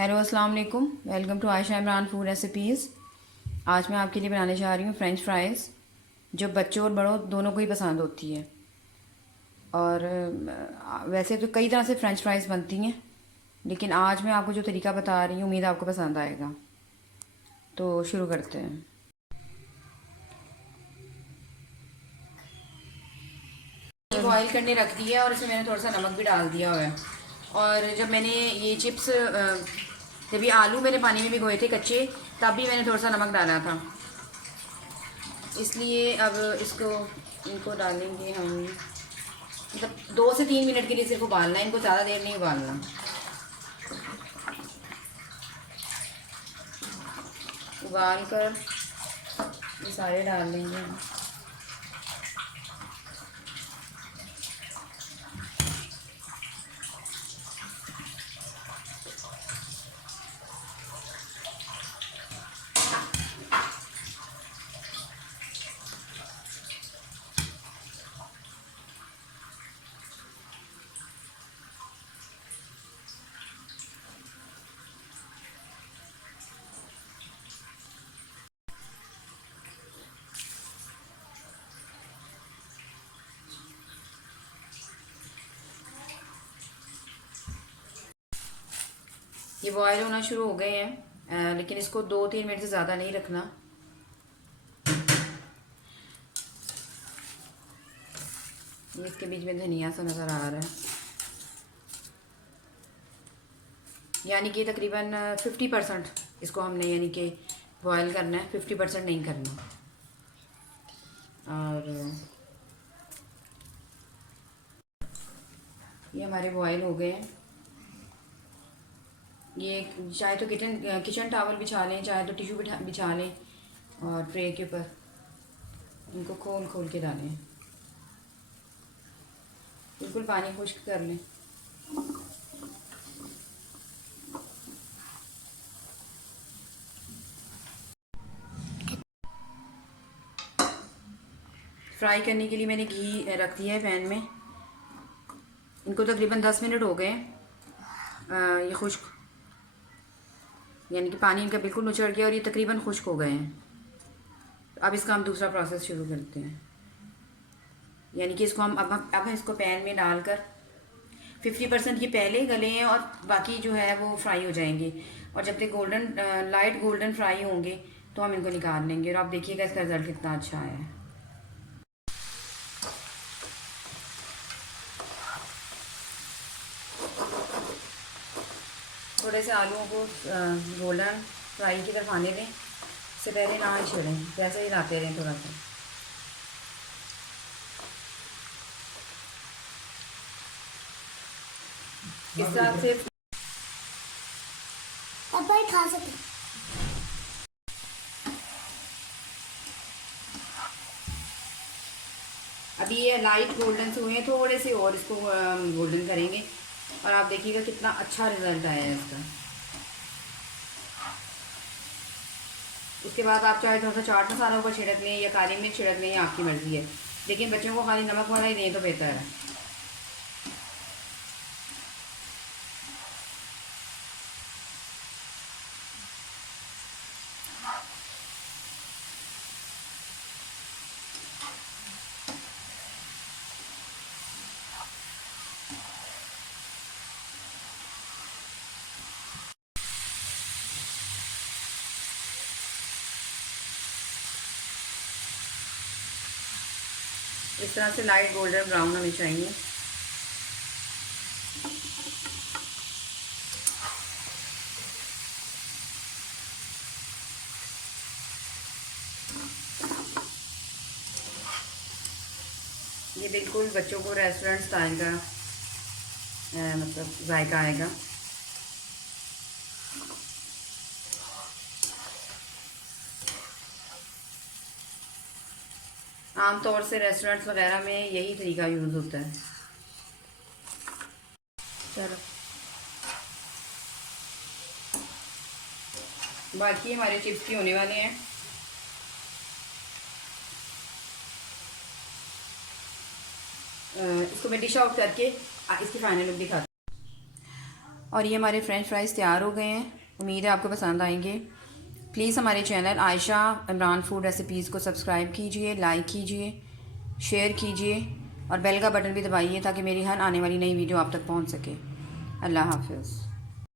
Hello अस्सलाम वालेकुम। Welcome to Ayesha Imran food recipes. आज मैं आपके लिए बनाने जा रही हूँ फ्रेंच फ्राइज़, जो बच्चों और बड़ों दोनों को ही पसंद होती है। और वैसे तो कई तरह से फ्रेंच फ्राइज़ बनती हैं, लेकिन आज मैं आपको जो तरीका बता रही हूँ उम्मीद आपको पसंद आएगा। तो शुरू करते हैं। बॉईल करने रख दिया है और इसमें मैंने थोड़ा सा नमक भी डाल दिया हुआ है। और जब मैंने ये चिप्स जब ये आलू मैंने पानी में भिगोए थे कच्चे, तब भी मैंने थोड़ा सा नमक डाला था। इसलिए अब इनको डालेंगे हम, मतलब 2 से 3 मिनट के लिए सिर्फ उबालना है इनको, ज़्यादा देर नहीं उबालना। उबाल कर ये सारे डाल लेंगे हम। ये बॉयल होना शुरू हो गए हैं, लेकिन इसको 2-3 मिनट से ज़्यादा नहीं रखना। ये इसके बीच में धनिया सा नज़र आ रहा है, यानी कि तकरीबन 50% इसको हमने यानी कि बॉयल करना है, 50% नहीं करना। और ये हमारे बॉयल हो गए हैं। ये चाहे तो किचन टॉवल बिछा लें, चाहे तो टिश्यू बिछा लें, और ट्रे के ऊपर इनको खोल खोल के डालें, बिल्कुल पानी खुश्क कर लें। फ्राई करने के लिए मैंने घी रख दिया है पैन में। इनको तकरीबन 10 मिनट हो गए। ये खुश्क, यानी कि पानी इनका बिल्कुल उछड़ गया और ये तकरीबन खुश्क हो गए हैं। अब इसका हम दूसरा प्रोसेस शुरू करते हैं, यानी कि इसको हम इसको पैन में डालकर 50% ये पहले गले हैं और बाकी जो है वो फ्राई हो जाएंगे। और जब तक लाइट गोल्डन फ्राई होंगे तो हम इनको निकाल लेंगे। और आप देखिएगा इसका रिज़ल्ट कितना अच्छा आया है। थोड़े से आलूओं को गोल्डन फ्राई की तरफ आने दें, इससे पहले ना ही छेड़ें, वैसे ही लाते रहें थोड़ा सा। इस हिसाब से अब भाई खा सकते। अभी ये लाइट गोल्डन से हुए हैं, थोड़े से और इसको गोल्डन करेंगे और आप देखिएगा कितना अच्छा रिजल्ट आया है इसका। उसके बाद आप चाहे थोड़ा सा चाट मसाला ऊपर छिड़क लें या काली मिर्च छिड़क लें, आपकी मर्ज़ी है, लेकिन बच्चों को खाली नमक वाला ही दें तो बेहतर है। इस तरह से लाइट गोल्डन ब्राउन हमें चाहिए। ये बिल्कुल बच्चों को रेस्टोरेंट स्टाइल का मतलब जायका आएगा। आमतौर से रेस्टोरेंट्स वगैरह में यही तरीका यूज़ होता है। चलो, बाकी हमारे चिप्स भी होने वाले हैं। इसको मैं डिश आउट करके इसकी फाइनल लुक दिखाती और ये हमारे फ्रेंच फ्राइज़ तैयार हो गए हैं। उम्मीद है आपको पसंद आएंगे। प्लीज़ हमारे channel Ayesha Imran food recipes को सब्सक्राइब कीजिए, लाइक कीजिए, शेयर कीजिए और बेल का बटन भी दबाइए ताकि मेरी हर आने वाली नई वीडियो आप तक पहुंच सके। अल्लाह हाफ़िज़।